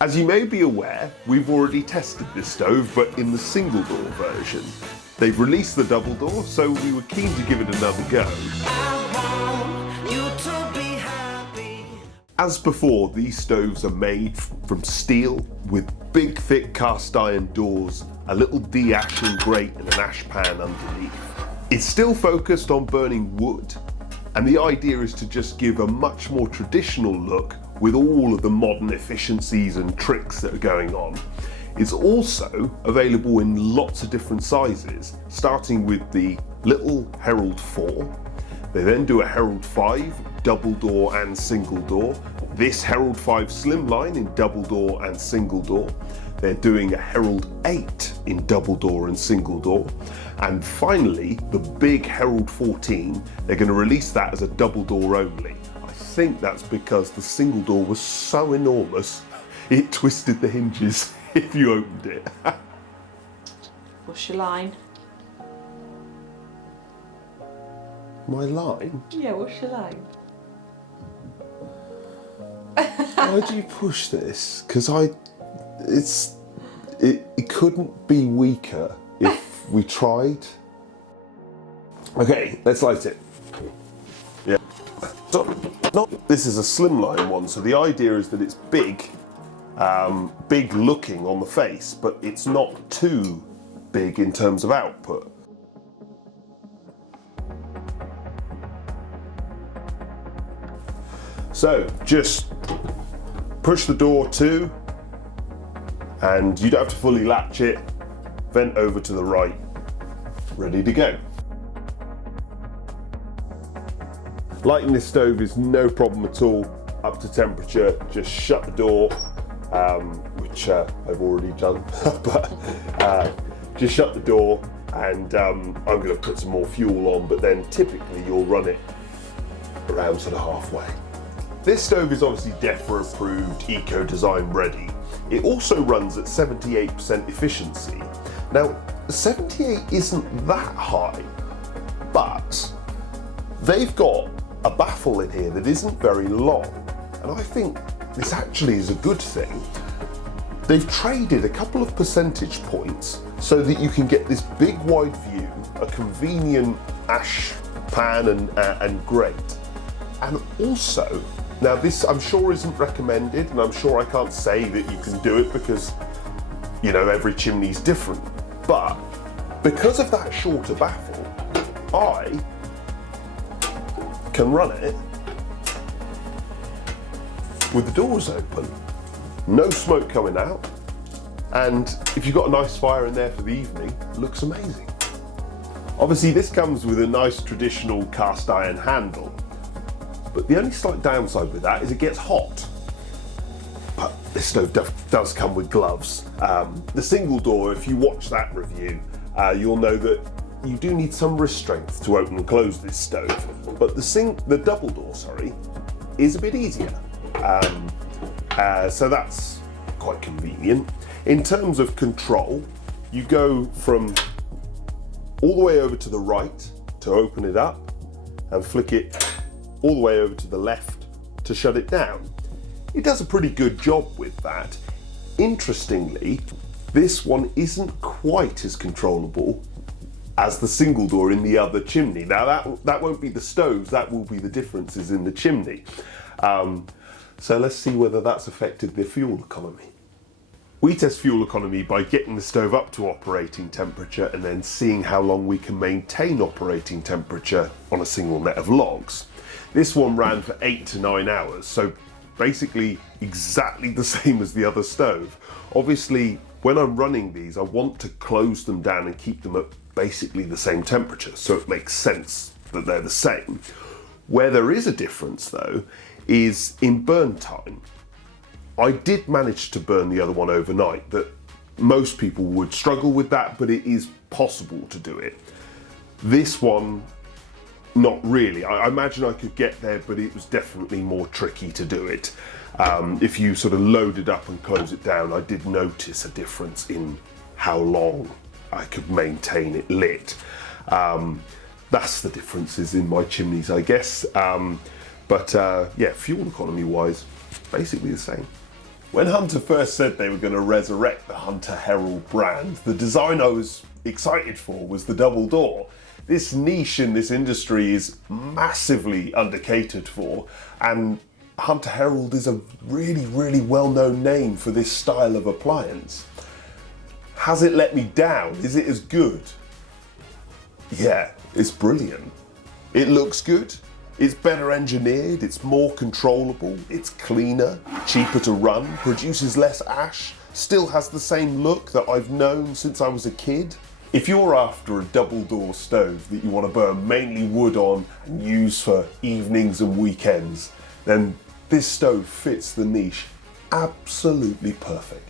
As you may be aware, we've already tested this stove, but in the single door version. They've released the double door, so we were keen to give it another go. As before, these stoves are made from steel with big thick cast iron doors, a little de-ashing grate and an ash pan underneath. It's still focused on burning wood, and the idea is to just give a much more traditional look with all of the modern efficiencies and tricks that are going on. It's also available in lots of different sizes, starting with the little Herald 4. They then do a Herald 5, double door and single door. This Herald 5 Slimline in double door and single door. They're doing a Herald 8 in double door and single door. And finally, the big Herald 14, they're going to release that as a double door only. I think that's because the single door was so enormous, it twisted the hinges if you opened it. What's your line? My line? Yeah, what's your line? Why do you push this? Because it couldn't be weaker if we tried. Okay, let's light it. Yeah. So, this is a slimline one, so the idea is that it's big, big looking on the face, but it's not too big in terms of output. So just push the door to, and you don't have to fully latch it, vent over to the right, ready to go. Lighting this stove is no problem at all, up to temperature, just shut the door, which I've already done, but just shut the door, and I'm going to put some more fuel on, but then typically you'll run it around sort of halfway. This stove is obviously DEFRA approved, eco-design ready. It also runs at 78% efficiency. Now, 78 isn't that high, but they've got a baffle in here that isn't very long, and I think this actually is a good thing. They've traded a couple of percentage points so that you can get this big wide view, a convenient ash pan and grate, and also, now this I'm sure isn't recommended, and I'm sure I can't say that you can do it because, you know, every chimney's different, but because of that shorter baffle, I can run it with the doors open. No smoke coming out, and if you've got a nice fire in there for the evening, it looks amazing. Obviously this comes with a nice traditional cast iron handle, but the only slight downside with that is it gets hot. But this stove does come with gloves. The single door, if you watch that review, you'll know that you do need some wrist strength to open and close this stove. But the double door, is a bit easier. So that's quite convenient. In terms of control, you go from all the way over to the right to open it up and flick it all the way over to the left to shut it down. It does a pretty good job with that. Interestingly, this one isn't quite as controllable as the single door in the other chimney. Now that won't be the stoves, that will be the differences in the chimney. So let's see whether that's affected the fuel economy. We test fuel economy by getting the stove up to operating temperature and then seeing how long we can maintain operating temperature on a single net of logs. This one ran for 8 to 9 hours, so basically exactly the same as the other stove. Obviously, when I'm running these, I want to close them down and keep them at basically the same temperature, so it makes sense that they're the same. Where there is a difference though, is in burn time. I did manage to burn the other one overnight. That most people would struggle with that, but it is possible to do it. This one, not really. I imagine I could get there, but it was definitely more tricky to do it. If you sort of load it up and close it down, I did notice a difference in how long I could maintain it lit. That's the differences in my chimneys, I guess. Yeah, fuel economy wise, basically the same. When Hunter first said they were going to resurrect the Hunter Herald brand, the design I was excited for was the double door. This niche in this industry is massively undercatered for, and Hunter Herald is a really well-known name for this style of appliance. Has it let me down? Is it as good? Yeah, it's brilliant. It looks good. It's better engineered, it's more controllable, it's cleaner, cheaper to run, produces less ash, still has the same look that I've known since I was a kid. If you're after a double door stove that you want to burn mainly wood on and use for evenings and weekends, then this stove fits the niche absolutely perfect.